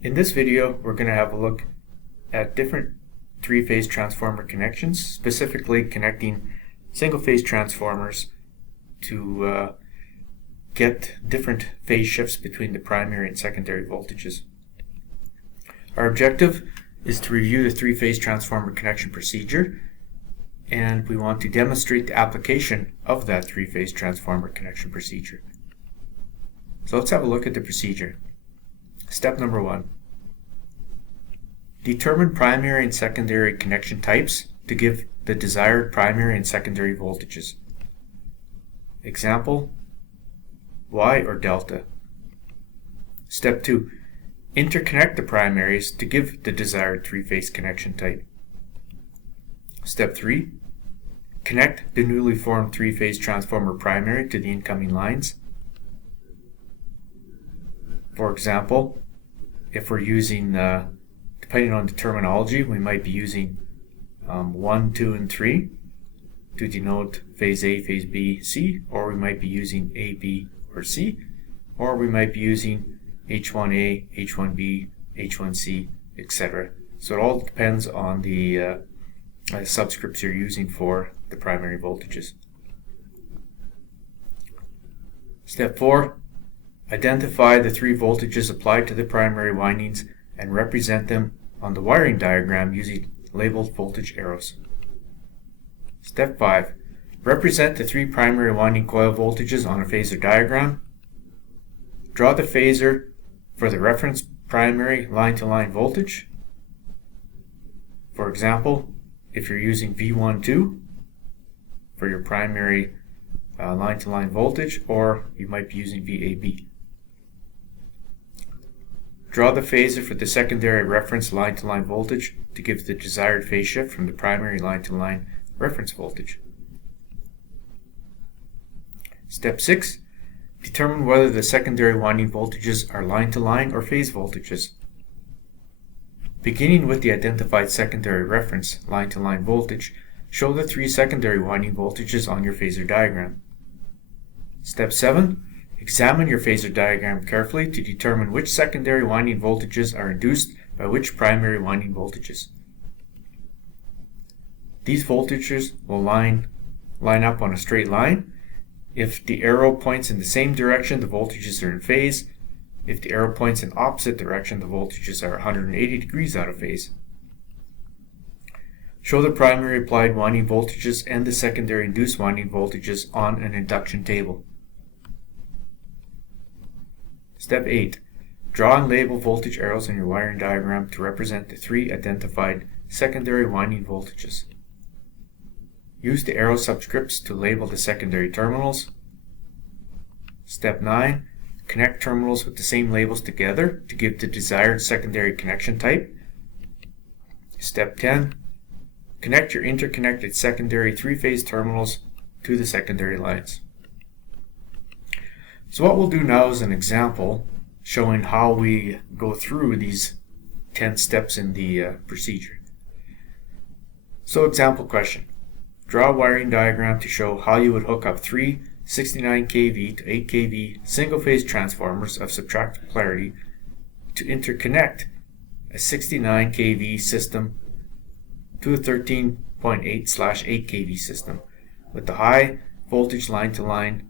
In this video, we're going to have a look at different three-phase transformer connections, specifically connecting single-phase transformers to get different phase shifts between the primary and secondary voltages. Our objective is to review the three-phase transformer connection procedure, and we want to demonstrate the application of that three-phase transformer connection procedure. So let's have a look at the procedure. Step number 1. Determine primary and secondary connection types to give the desired primary and secondary voltages. Example, Y or delta. Step 2. Interconnect the primaries to give the desired three-phase connection type. Step 3. Connect the newly formed three-phase transformer primary to the incoming lines. For example, if we're using, depending on the terminology, we might be using 1, 2, and 3 to denote phase A, phase B, C, or we might be using A, B, or C, or we might be using H1A, H1B, H1C, etc. So it all depends on the subscripts you're using for the primary voltages. Step 4. Identify the three voltages applied to the primary windings and represent them on the wiring diagram using labeled voltage arrows. Step 5. Represent the three primary winding coil voltages on a phasor diagram. Draw the phasor for the reference primary line-to-line voltage. For example, if you're using V12 for your primary line-to-line voltage, or you might be using VAB. Draw the phasor for the secondary reference line-to-line voltage to give the desired phase shift from the primary line-to-line reference voltage. Step 6. Determine whether the secondary winding voltages are line-to-line or phase voltages. Beginning with the identified secondary reference line-to-line voltage, show the three secondary winding voltages on your phasor diagram. Step 7. Examine your phasor diagram carefully to determine which secondary winding voltages are induced by which primary winding voltages. These voltages will line up on a straight line. If the arrow points in the same direction, the voltages are in phase. If the arrow points in opposite direction, the voltages are 180 degrees out of phase. Show the primary applied winding voltages and the secondary induced winding voltages on an induction table. Step 8. Draw and label voltage arrows in your wiring diagram to represent the three identified secondary winding voltages. Use the arrow subscripts to label the secondary terminals. Step 9. Connect terminals with the same labels together to give the desired secondary connection type. Step 10. Connect your interconnected secondary three-phase terminals to the secondary lines. So what we'll do now is an example showing how we go through these 10 steps in the procedure. So example question. Draw a wiring diagram to show how you would hook up three 69 kV to 8 kV single-phase transformers of subtractive polarity to interconnect a 69 kV system to a 13.8/8 kV system with the high voltage line-to-line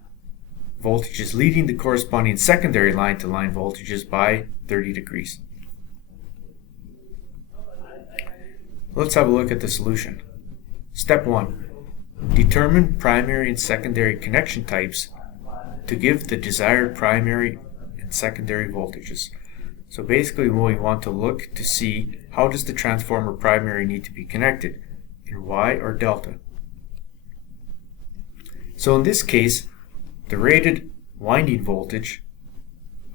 voltages leading the corresponding secondary line-to-line voltages by 30 degrees. Let's have a look at the solution. Step 1. Determine primary and secondary connection types to give the desired primary and secondary voltages. So basically we want to look to see how does the transformer primary need to be connected, in Y or delta. So in this case, the rated winding voltage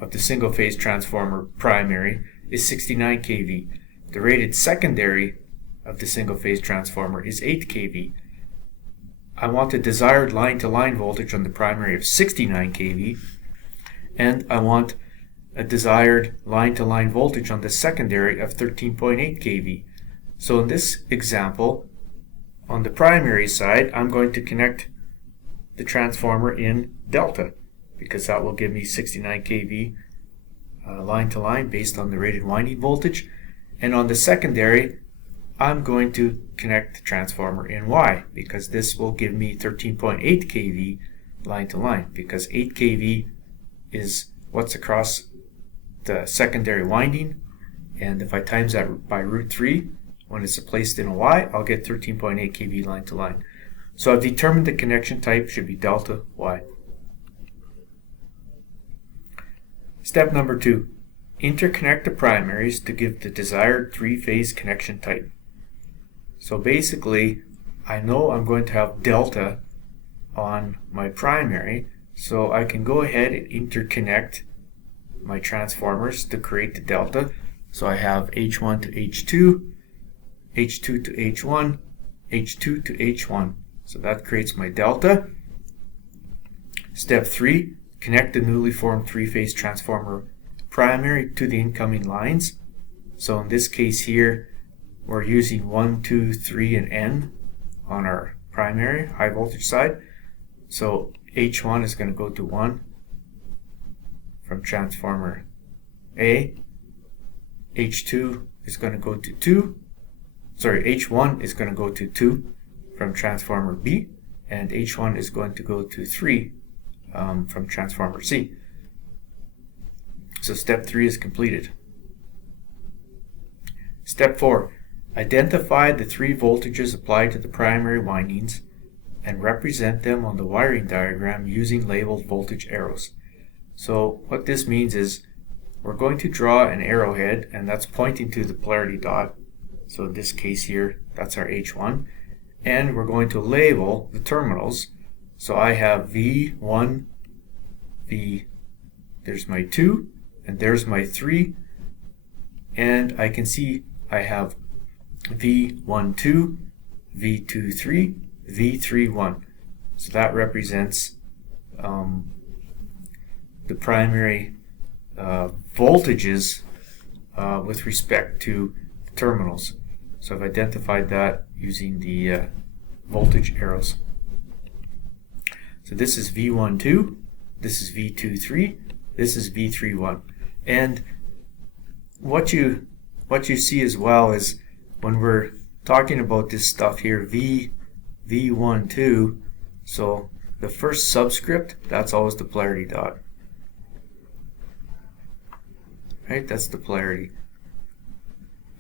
of the single-phase transformer primary is 69 kV. The rated secondary of the single-phase transformer is 8 kV. I want a desired line-to-line voltage on the primary of 69 kV, and I want a desired line-to-line voltage on the secondary of 13.8 kV. So in this example, on the primary side, I'm going to connect the transformer in delta, because that will give me 69 kV line to line based on the rated winding voltage. And on the secondary, I'm going to connect the transformer in Y, because this will give me 13.8 kV line to line, because 8 kV is what's across the secondary winding, and if I times that by √3 when it's placed in a Y, I'll get 13.8 kV line to line. So I've determined the connection type should be delta Y. Step number 2. Interconnect the primaries to give the desired three-phase connection type. So basically, I know I'm going to have delta on my primary, so I can go ahead and interconnect my transformers to create the delta. So I have H1 to H2, H2 to H1, H2 to H1. So that creates my delta. Step 3, connect the newly formed three-phase transformer primary to the incoming lines. So in this case here, we're using 1, 2, 3, and N on our primary high voltage side. So H1 is going to go to 1 from transformer A. H2 is going to go to 2. Sorry, H1 is going to go to 2 from transformer B, and H1 is going to go to 3 from transformer C. So step 3 is completed. Step 4. Identify the three voltages applied to the primary windings and represent them on the wiring diagram using labeled voltage arrows. So what this means is we're going to draw an arrowhead, and that's pointing to the polarity dot. So in this case here, that's our H1. And we're going to label the terminals. So I have V1, there's my 2, and there's my 3. And I can see I have V12, V23, V31. So that represents the primary voltages with respect to terminals. So I've identified that using the voltage arrows. So this is V12, this is V23, this is V31. And what you see as well is when we're talking about this stuff here, V12, so the first subscript, that's always the polarity dot. Right, that's the polarity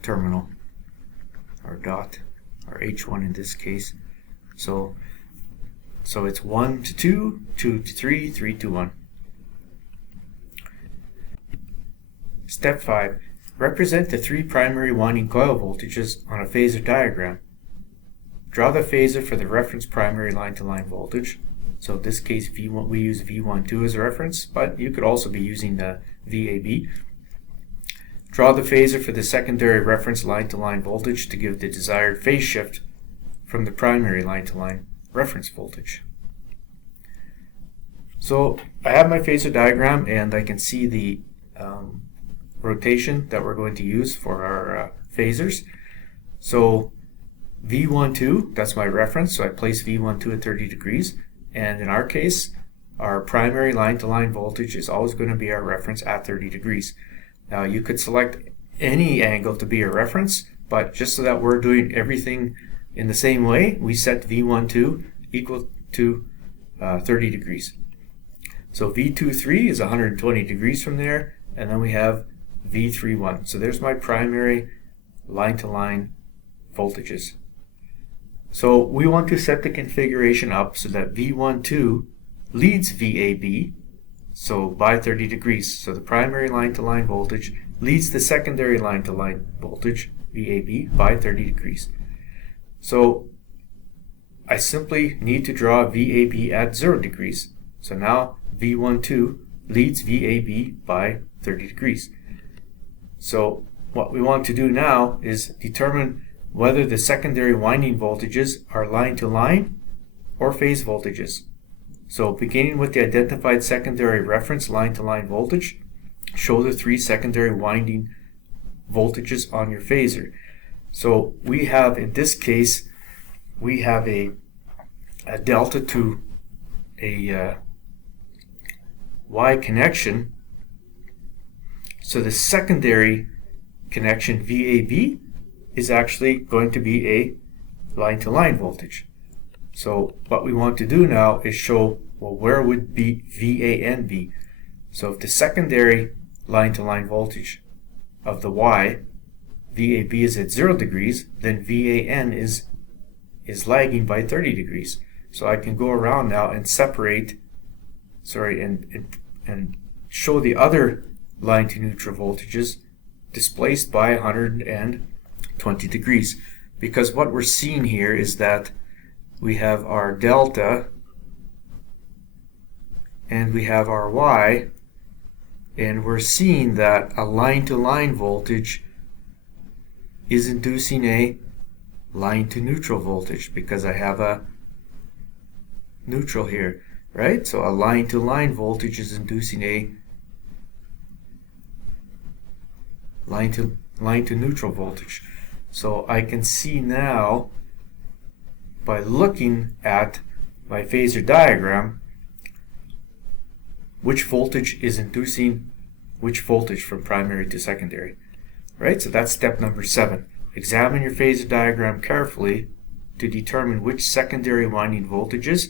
terminal, or dot, or H1 in this case. So it's 1 to 2, 2 to 3, 3 to 1. Step 5. Represent the three primary winding coil voltages on a phasor diagram. Draw the phasor for the reference primary line-to-line voltage. So in this case, V1, we use V12 as a reference, but you could also be using the VAB. Draw the phasor for the secondary reference line-to-line voltage to give the desired phase shift from the primary line-to-line reference voltage. So I have my phasor diagram, and I can see the rotation that we're going to use for our phasors. So V12, that's my reference, so I place V12 at 30 degrees, and in our case, our primary line-to-line voltage is always going to be our reference at 30 degrees. Now you could select any angle to be a reference, but just so that we're doing everything in the same way, we set V12 equal to 30 degrees. So V23 is 120 degrees from there, and then we have V31. So there's my primary line-to-line voltages. So we want to set the configuration up so that V12 leads VAB, so by 30 degrees. So the primary line-to-line voltage leads the secondary line-to-line voltage, VAB, by 30 degrees. So I simply need to draw VAB at 0 degrees. So now V12 leads VAB by 30 degrees. So what we want to do now is determine whether the secondary winding voltages are line-to-line or phase voltages. So beginning with the identified secondary reference line-to-line voltage, show the three secondary winding voltages on your phasor. So we have, in this case, we have a delta to a Y connection. So the secondary connection VAB is actually going to be a line-to-line voltage. So what we want to do now is show, well, where would be VAN be? So if the secondary line-to-line voltage of the Y, VAB is at 0 degrees, then VAN is lagging by 30 degrees. So I can go around now and separate, and show the other line to neutral voltages displaced by 120 degrees. Because what we're seeing here is that we have our delta and we have our Y, and we're seeing that a line-to-line voltage is inducing a line-to-neutral voltage because I have a neutral here, right? So a line-to-line voltage is inducing a line-to-neutral voltage. So I can see now by looking at my phasor diagram which voltage is inducing which voltage from primary to secondary, right? So that's step number 7. Examine your phasor diagram carefully to determine which secondary winding voltages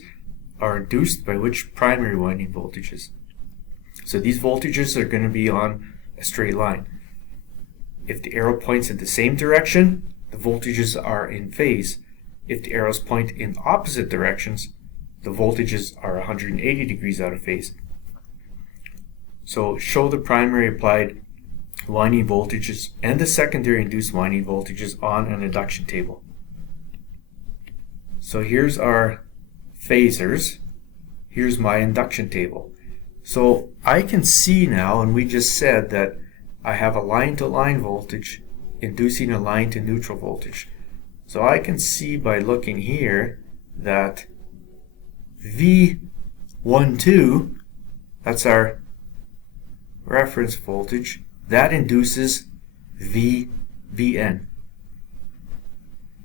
are induced by which primary winding voltages. So these voltages are going to be on a straight line. If the arrow points in the same direction, the voltages are in phase. If the arrows point in opposite directions, the voltages are 180 degrees out of phase. So show the primary applied winding voltages and the secondary induced winding voltages on an induction table. So here's our phasors. Here's my induction table. So I can see now, and we just said that I have a line-to-line voltage inducing a line-to-neutral voltage. So I can see by looking here that V12, that's our reference voltage, that induces VBN,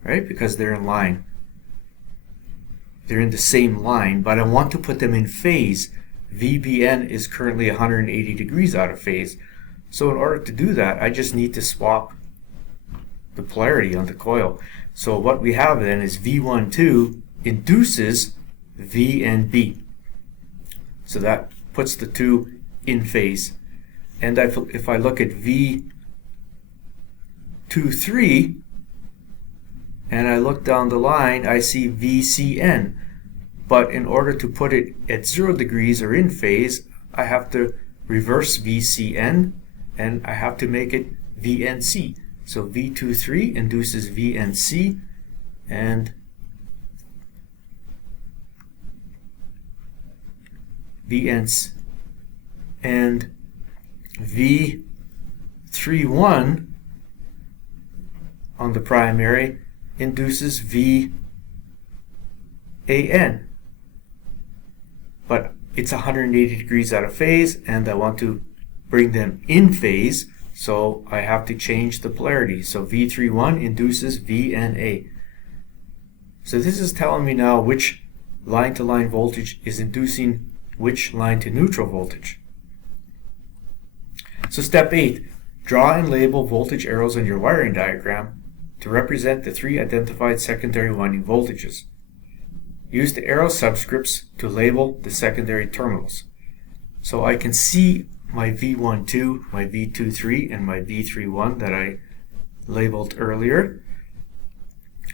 right? Because they're in line. They're in the same line, but I want to put them in phase. VBN is currently 180 degrees out of phase. So in order to do that, I just need to swap the polarity on the coil. So what we have then is V12 induces VNB. So that puts the two in phase. And if I look at V23 and I look down the line, I see VCN. But in order to put it at 0 degrees or in phase, I have to reverse VCN and I have to make it VNC. So V23 induces VNC and V31 on the primary induces VAN. But it's 180 degrees out of phase and I want to bring them in phase, so I have to change the polarity. So V31 induces VNA. So this is telling me now which line-to-line voltage is inducing which line-to-neutral voltage. So step 8, draw and label voltage arrows on your wiring diagram to represent the 3 identified secondary winding voltages. Use the arrow subscripts to label the secondary terminals. So I can see my V12, my V23, and my V31 that I labeled earlier.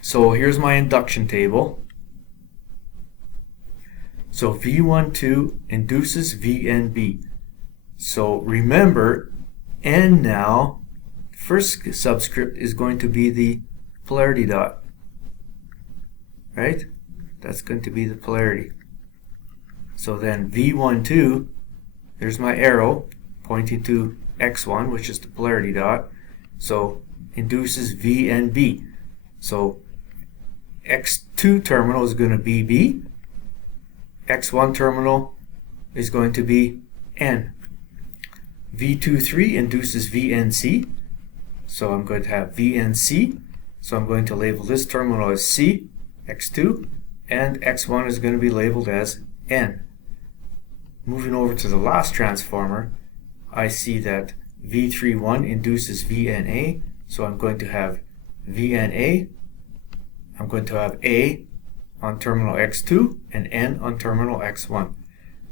So here's my induction table. So V12 induces VNB. So remember, N now, first subscript is going to be the polarity dot, right? That's going to be the polarity. So then V12, there's my arrow pointing to X1, which is the polarity dot. So induces VNB. So X2 terminal is going to be B. X1 terminal is going to be N. V23 induces VNC. So I'm going to have VNC. So I'm going to label this terminal as C, X2, and X1 is going to be labeled as N. Moving over to the last transformer, I see that V31 induces VNA, so I'm going to have VNA. I'm going to have A on terminal X2 and N on terminal X1.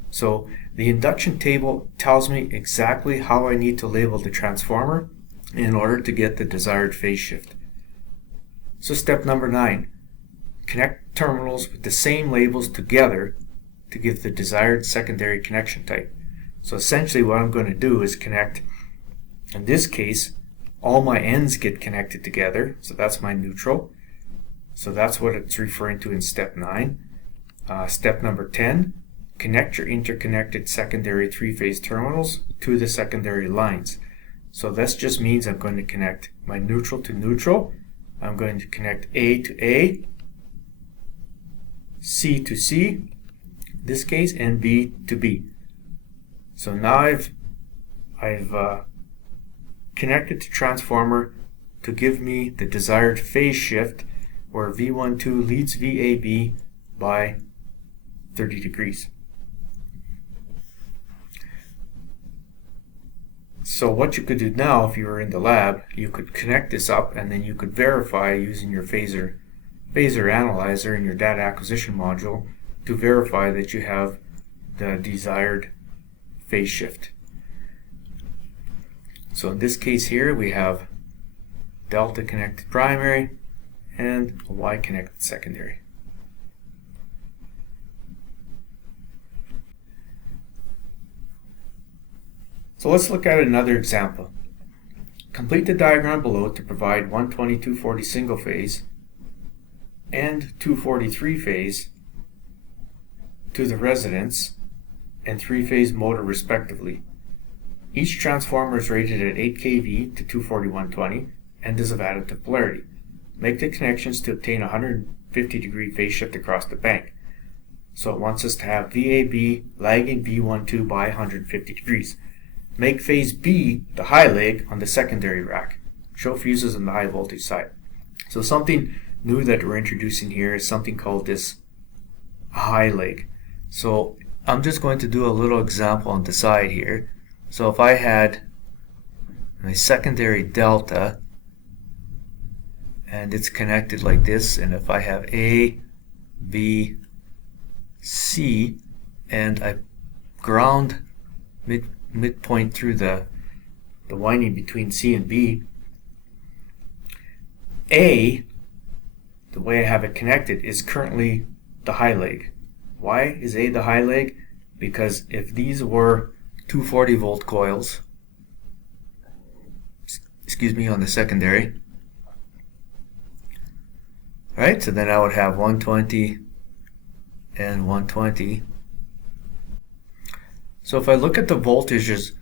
So the induction table tells me exactly how I need to label the transformer in order to get the desired phase shift. So step number 9, connect terminals with the same labels together to give the desired secondary connection type. So essentially what I'm going to do is connect, in this case, all my ends get connected together, so that's my neutral. So that's what it's referring to in step 9. Step number 10, connect your interconnected secondary three-phase terminals to the secondary lines. So this just means I'm going to connect my neutral to neutral. I'm going to connect A to A, C to C, in this case, and B to B. So now I've connected the transformer to give me the desired phase shift where V12 leads VAB by 30 degrees. So what you could do now, if you were in the lab, you could connect this up and then you could verify using your phasor analyzer in your data acquisition module to verify that you have the desired phase shift. So in this case here we have delta connected primary and a Y connected secondary. So let's look at another example. Complete the diagram below to provide 120/240 single phase and 240 phase to the residence and three-phase motor respectively. Each transformer is rated at 8 kV to 240/120 and is of additive polarity. Make the connections to obtain 150 degree phase shift across the bank. So it wants us to have VAB lagging V12 by 150 degrees. Make phase B the high leg on the secondary rack. Show fuses on the high voltage side. So something new that we're introducing here is something called this high leg. So I'm just going to do a little example on the side here. So if I had my secondary delta and it's connected like this, and if I have A, B, C, and I ground midpoint through the winding between C and B, A, the way I have it connected, is currently the high leg. Why is A the high leg? Because if these were 240 volt coils, on the secondary, right? So then I would have 120 and 120. So if I look at the voltages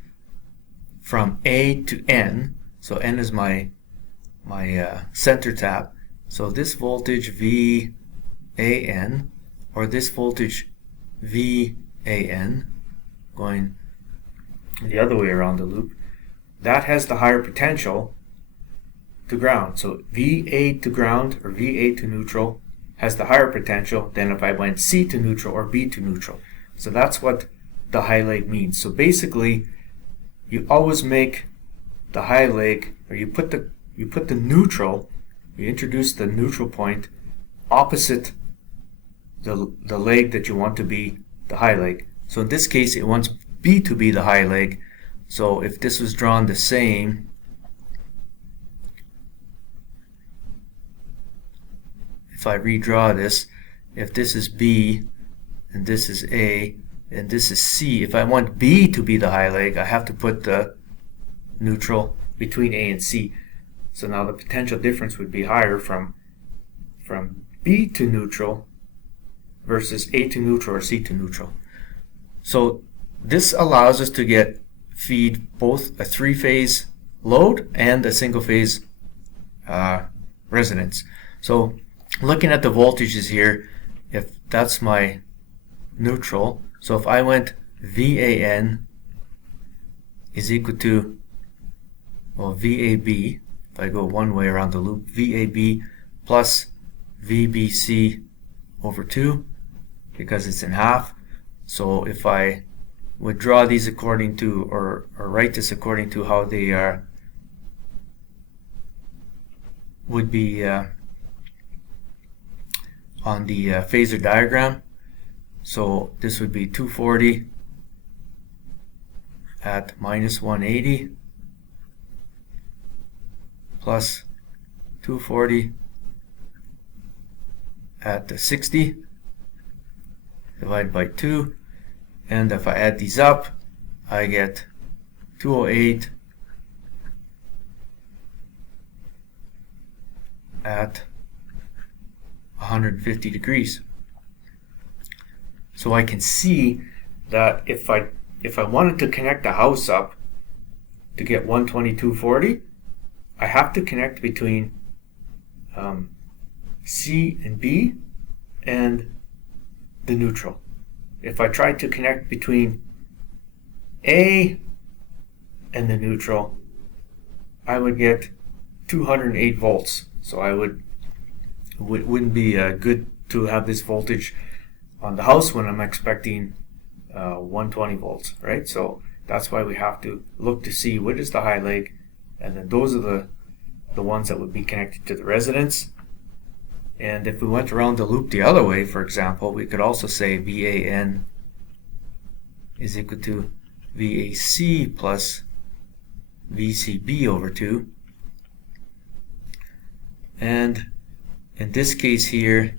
from A to N, so N is my center tap, so this voltage VAN, or this voltage VAN, going the other way around the loop, that has the higher potential to ground. So VA to ground or VA to neutral has the higher potential than if I went C to neutral or B to neutral. So that's what the high leg means. So basically, you always make the high leg, or you put the neutral, you introduce the neutral point opposite the leg that you want to be the high leg. So in this case, it wants B to be the high leg. So if this was drawn the same, if I redraw this, if this is B and this is A and this is C, if I want B to be the high leg, I have to put the neutral between A and C. So now the potential difference would be higher from B to neutral versus A to neutral or C to neutral. So this allows us to feed both a three-phase load and a single-phase resonance. So looking at the voltages here, if that's my neutral, so if I went VAN is equal to, well, VAB, if I go one way around the loop, VAB plus VBC over 2, because it's in half. So if I would draw these according to, or write this according to how they are, would be on the phasor diagram. So this would be 240 at minus 180 plus 240 at 60 divided by 2, and if I add these up I get 208 at 150 degrees. So I can see that if I wanted to connect the house up to get 120/240, I have to connect between C and B and the neutral. If I tried to connect between A and the neutral, I would get 208 volts. So it wouldn't be good to have this voltage on the house when I'm expecting 120 volts, right? So that's why we have to look to see what is the high leg, and then those are the ones that would be connected to the residence. And if we went around the loop the other way, for example, we could also say VAN is equal to VAC plus VCB over 2. And in this case here,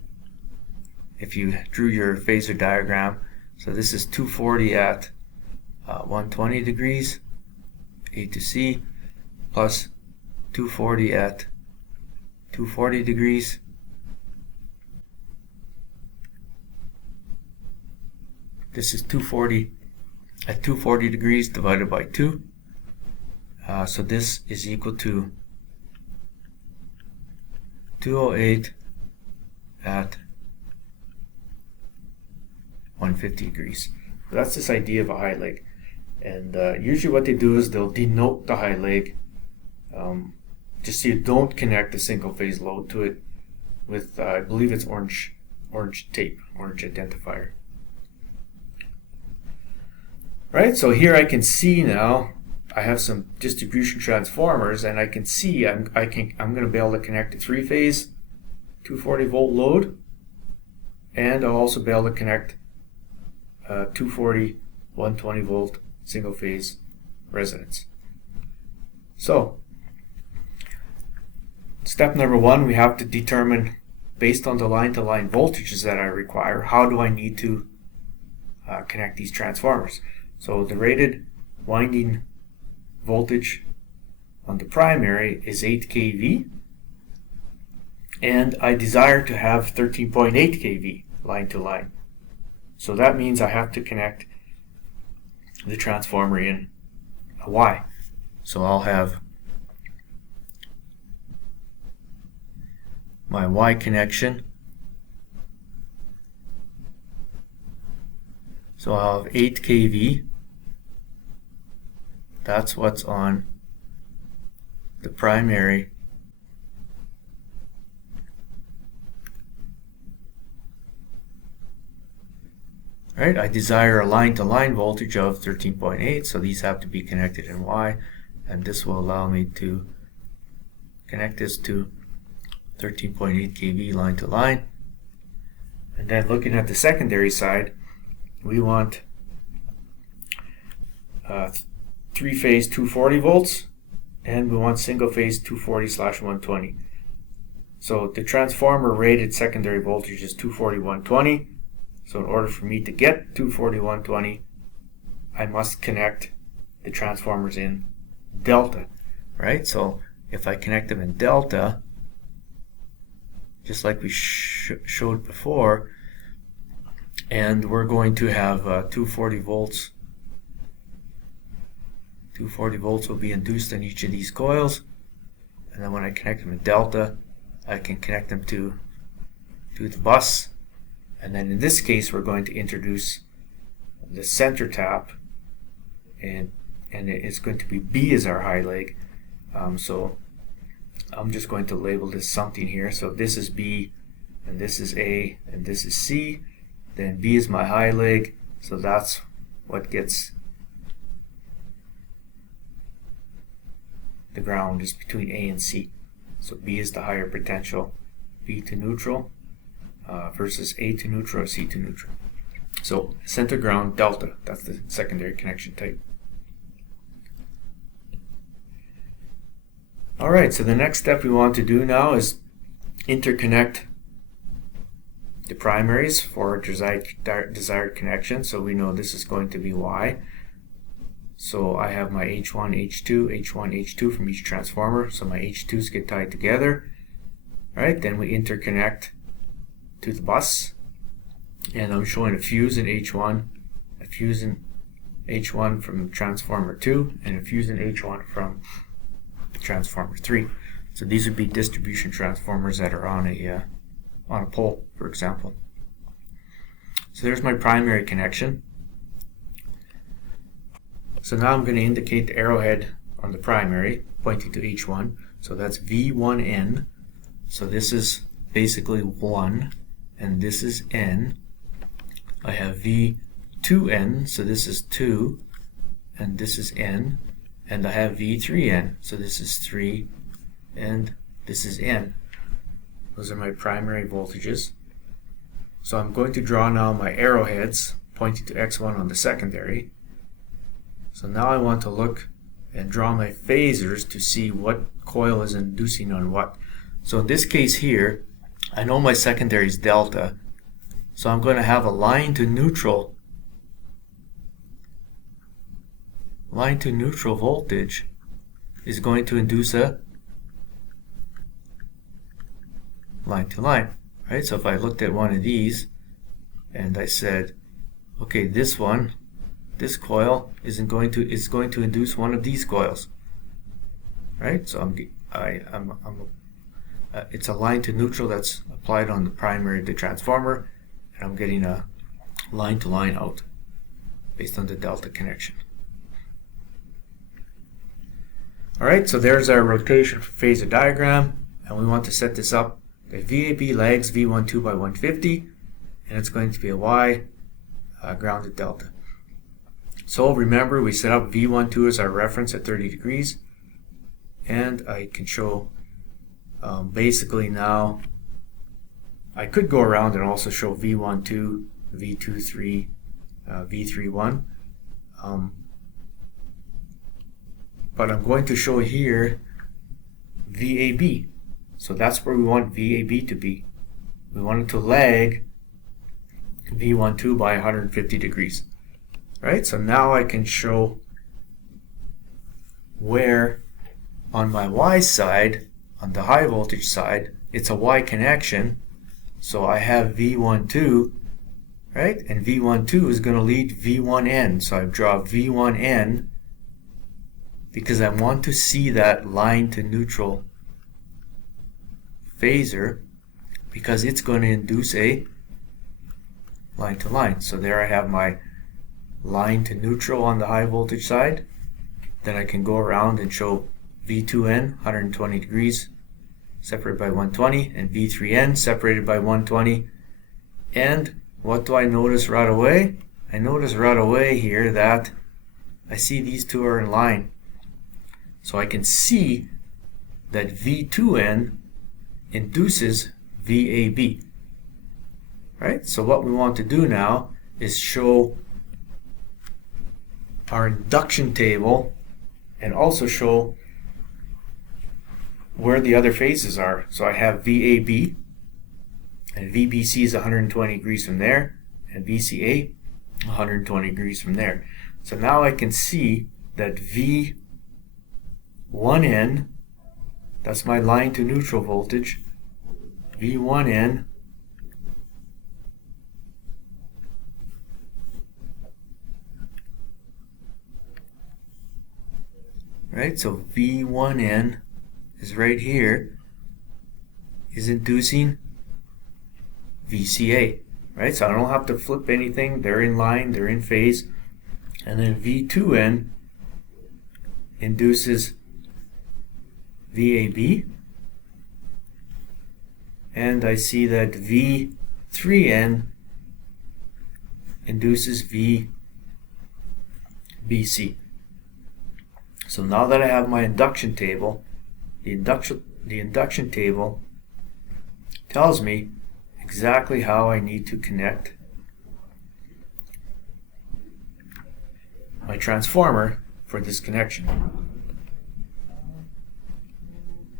if you drew your phasor diagram, so this is 240 at 120 degrees, A to C, plus 240 at 240 degrees, this is 240 at 240 degrees divided by 2. So this is equal to 208 at 150 degrees. So that's this idea of a high leg. And usually what they do is they'll denote the high leg just so you don't connect a single phase load to it with, I believe it's orange tape, orange identifier. Right, so here I can see now I have some distribution transformers, and I can see I'm going to be able to connect a 3-phase 240 volt load, and I'll also be able to connect 240 120 volt single phase residence. So step number 1, we have to determine, based on the line-to-line voltages that I require, how do I need to connect these transformers. So the rated winding voltage on the primary is 8 kV, and I desire to have 13.8 kV line to line. So that means I have to connect the transformer in a Y. So I'll have my Y connection. So I'll have 8 kV. That's what's on the primary. Right, I desire a line-to-line voltage of 13.8, so these have to be connected in Y, and this will allow me to connect this to 13.8 kV line-to-line. And then looking at the secondary side, we want 3-phase 240 volts, and we want single-phase 240/120. So the transformer rated secondary voltage is 240/120. So in order for me to get 240/120, I must connect the transformers in delta, right? So if I connect them in delta, just like we showed before, and we're going to have 240 volts. 240 volts will be induced in each of these coils, and then when I connect them in delta, I can connect them to the bus. And then in this case, we're going to introduce the center tap, and it's going to be B as our high leg. So I'm just going to label this something here. So this is B, and this is A, and this is C. Then B is my high leg, so that's what gets the ground is between A and C. So B is the higher potential, B to neutral versus A to neutral or C to neutral. So center ground delta, that's the secondary connection type. Alright, so the next step we want to do now is interconnect the primaries for desired connection. So we know this is going to be Y. So I have my H1, H2, H1, H2 from each transformer. So my H2s get tied together. Right, then we interconnect to the bus. And I'm showing a fuse in H1, a fuse in H1 from transformer 2, and a fuse in H1 from transformer 3. So these would be distribution transformers that are on a pole, for example. So there's my primary connection. So now I'm going to indicate the arrowhead on the primary pointing to H1. So that's V1N. So this is basically 1, and this is N. I have V2N, so this is 2, and this is N. And I have V3N, so this is 3, and this is N. Those are my primary voltages. So I'm going to draw now my arrowheads pointing to X1 on the secondary. So now I want to look and draw my phasors to see what coil is inducing on what. So in this case here, I know my secondary is delta. So I'm going to have a line to neutral voltage is going to induce a line to line, right? So if I looked at one of these and I said, okay, this coil is going to induce one of these coils, right? So it's a line to neutral that's applied on the primary of the transformer, and I'm getting a line to line out based on the delta connection. Alright, so there's our rotation for phasor diagram, and we want to set this up. The VAB lags V12 by 150, and it's going to be a Y grounded delta. So remember, we set up V12 as our reference at 30 degrees, and I can show basically now I could go around and also show V12, V23, V31. But I'm going to show here VAB. So that's where we want VAB to be. We want it to lag V12 by 150 degrees. Right? So now I can show where on my Y side, on the high voltage side, it's a Y connection. So I have V12, right? And V12 is going to lead V1N. So I draw V1N because I want to see that line to neutral phasor because it's going to induce a line to line. So there I have my line to neutral on the high voltage side. Then I can go around and show V2N 120 degrees separated by 120 and V3N separated by 120. And what do I notice right away? I notice right away here that I see these two are in line. So I can see that V2N induces VAB. Right? So what we want to do now is show our induction table and also show where the other phases are. So I have VAB, and VBC is 120 degrees from there, and VCA 120 degrees from there. So now I can see that V1N, that's my line to neutral voltage, V1N right, so V1N is right here, is inducing VCA, right? So I don't have to flip anything, they're in line, they're in phase. And then V2N induces VAB, and I see that V3N induces BC. So now that I have my induction table, the induction table tells me exactly how I need to connect my transformer for this connection.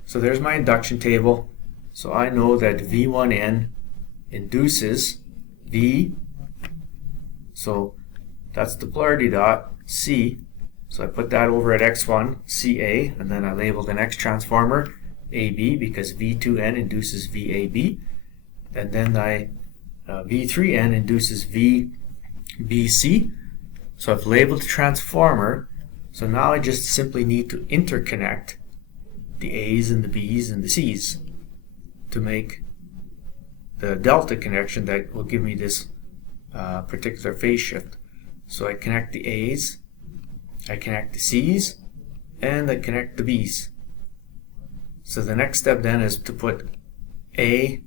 So there's my induction table. So I know that V1N induces V, so that's the polarity dot, C. So I put that over at X1, CA, and then I label the next transformer AB because V2N induces VAB. And then V3N induces VBC. So I've labeled the transformer. So now I just simply need to interconnect the A's and the B's and the C's to make the delta connection that will give me this particular phase shift. So I connect the A's, I connect the C's, and I connect the B's. So the next step then is to put A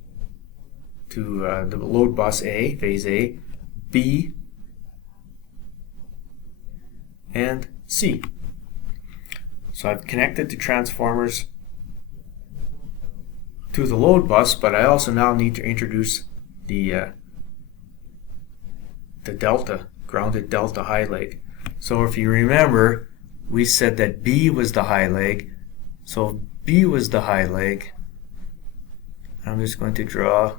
to the load bus A, phase A, B, and C. So I've connected the transformers to the load bus, but I also now need to introduce the delta, grounded delta high leg. So if you remember, we said that B was the high leg. So if B was the high leg, I'm just going to draw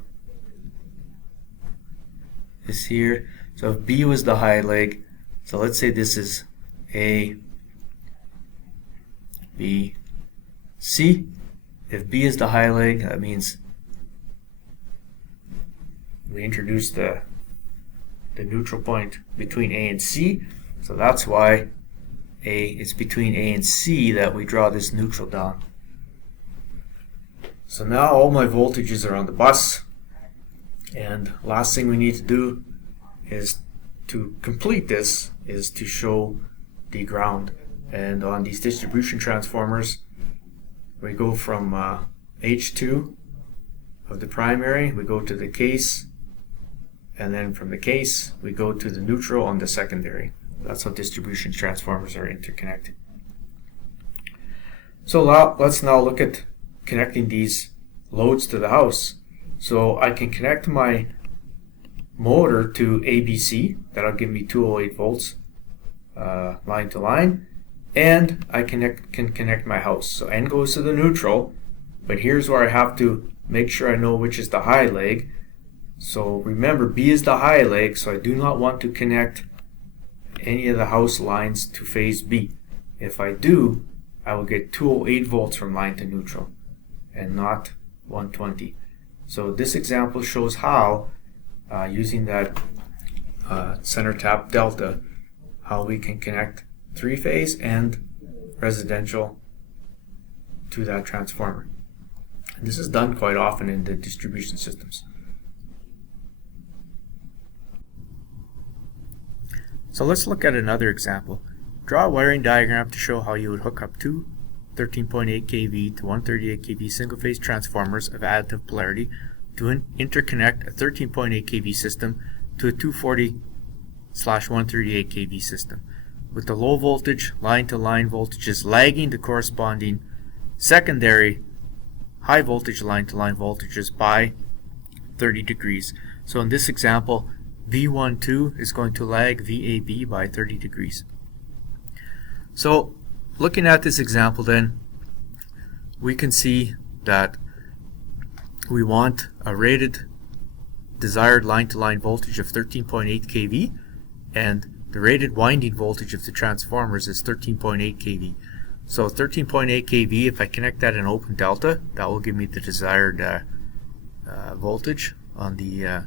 this here. So if B was the high leg, so let's say this is A, B, C. If B is the high leg, that means we introduce the neutral point between A and C. So that's why it's between A and C that we draw this neutral down. So now all my voltages are on the bus, and last thing we need to do is to complete this is to show the ground. And on these distribution transformers, we go from H2 of the primary, we go to the case, and then from the case we go to the neutral on the secondary. That's how distribution transformers are interconnected. So let's now look at connecting these loads to the house. So I can connect my motor to ABC, that'll give me 208 volts line to line, and I can connect my house. So N goes to the neutral, but here's where I have to make sure I know which is the high leg. So remember, B is the high leg, so I do not want to connect any of the house lines to phase B. If I do, I will get 208 volts from line to neutral and not 120. So this example shows how, using that center tap delta, how we can connect three-phase and residential to that transformer. And this is done quite often in the distribution systems. So let's look at another example. Draw a wiring diagram to show how you would hook up two 13.8 kV to 138 kV single-phase transformers of additive polarity to interconnect a 13.8 kV system to a 240/138 kV system, with the low voltage line-to-line voltages lagging the corresponding secondary high voltage line-to-line voltages by 30 degrees. So in this example, V12 is going to lag VAB by 30 degrees. So looking at this example then, we can see that we want a rated desired line-to-line voltage of 13.8 kV, and the rated winding voltage of the transformers is 13.8 kV. So 13.8 kV, if I connect that in open delta, that will give me the desired voltage on the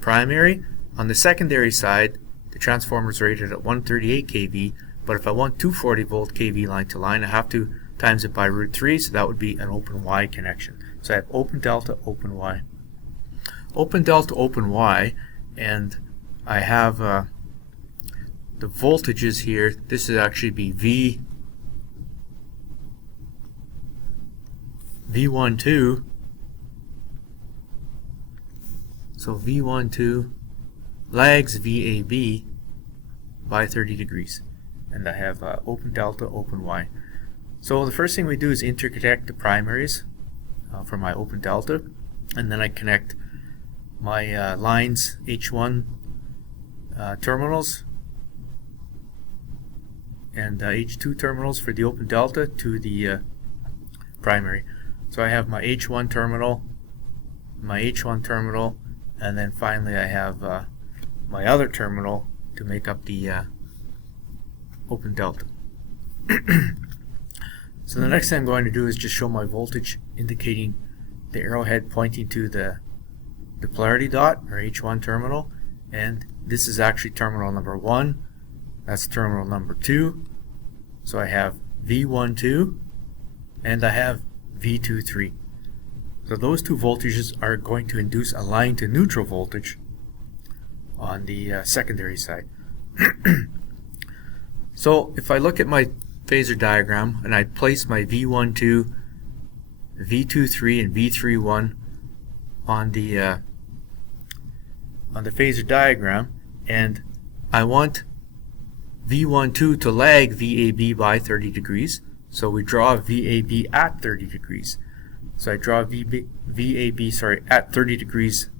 primary. On the secondary side, the transformer is rated at 138 kV, but if I want 240 volt kV line to line, I have to times it by √3, so that would be an open Y connection. So I have open delta, open Y. Open delta, open Y, and I have the voltages here. This would actually be V12. So V12 lags VAB by 30 degrees. and I have open delta, open Y. So the first thing we do is interconnect the primaries for my open delta, and then I connect my lines H1 terminals and H2 terminals for the open delta to the primary. So I have my H1 terminal, and then finally I have my other terminal to make up the open delta. So the next thing I'm going to do is just show my voltage indicating the arrowhead pointing to the polarity dot, or H1 terminal, and this is actually terminal number 1, that's terminal number 2, so I have V12 and I have V23. So those two voltages are going to induce a line to neutral voltage on the secondary side. So if I look at my phasor diagram and I place my V12, V23 and V31 on the phasor diagram, and I want V12 to lag VAB by 30 degrees, so we draw VAB at 30 degrees. So I draw VAB at 30 degrees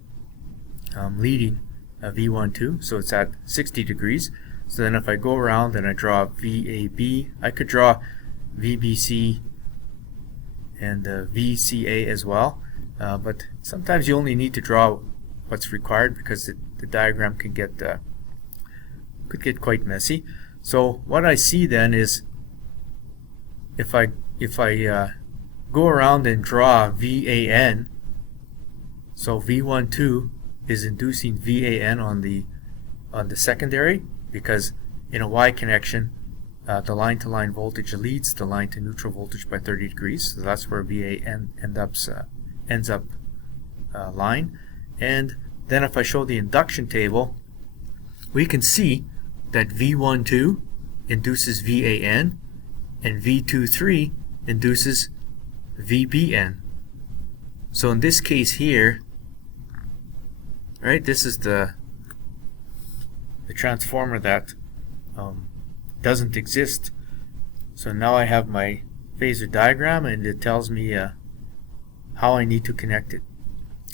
leading V12, so it's at 60 degrees. So then if I go around and I draw VAB, I could draw VBC and VCA as well, but sometimes you only need to draw what's required because the diagram could get quite messy. So what I see then is if I go around and draw VAN, so V12 is inducing VAN on the secondary, because in a Y connection the line-to-line voltage leads the line-to-neutral voltage by 30 degrees, so that's where VAN ends up line. And then if I show the induction table, we can see that V12 induces VAN and V23 induces VBN. So in this case here, right, this is the transformer that doesn't exist. So now I have my phasor diagram and it tells me how I need to connect it.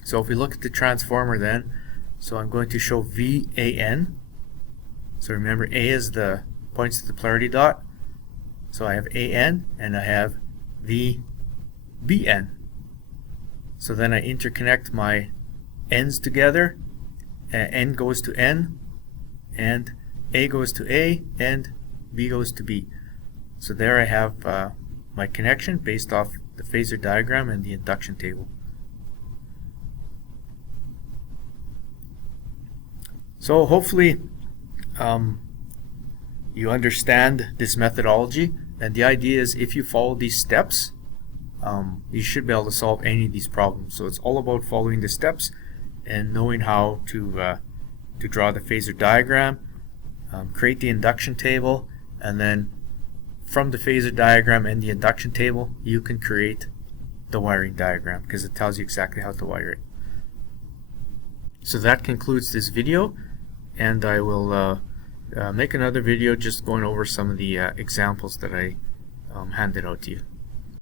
So if we look at the transformer then, so I'm going to show VAN. So remember, A is the points to the polarity dot. So I have AN and I have VBN. So then I interconnect my N's together. N goes to N, and A goes to A, and B goes to B. So there I have my connection based off the phasor diagram and the induction table. So hopefully you understand this methodology, and the idea is if you follow these steps, you should be able to solve any of these problems. So it's all about following the steps and knowing how to draw the phasor diagram, create the induction table, and then from the phasor diagram and the induction table you can create the wiring diagram, because it tells you exactly how to wire it. So that concludes this video, and I will make another video just going over some of the examples that I handed out to you.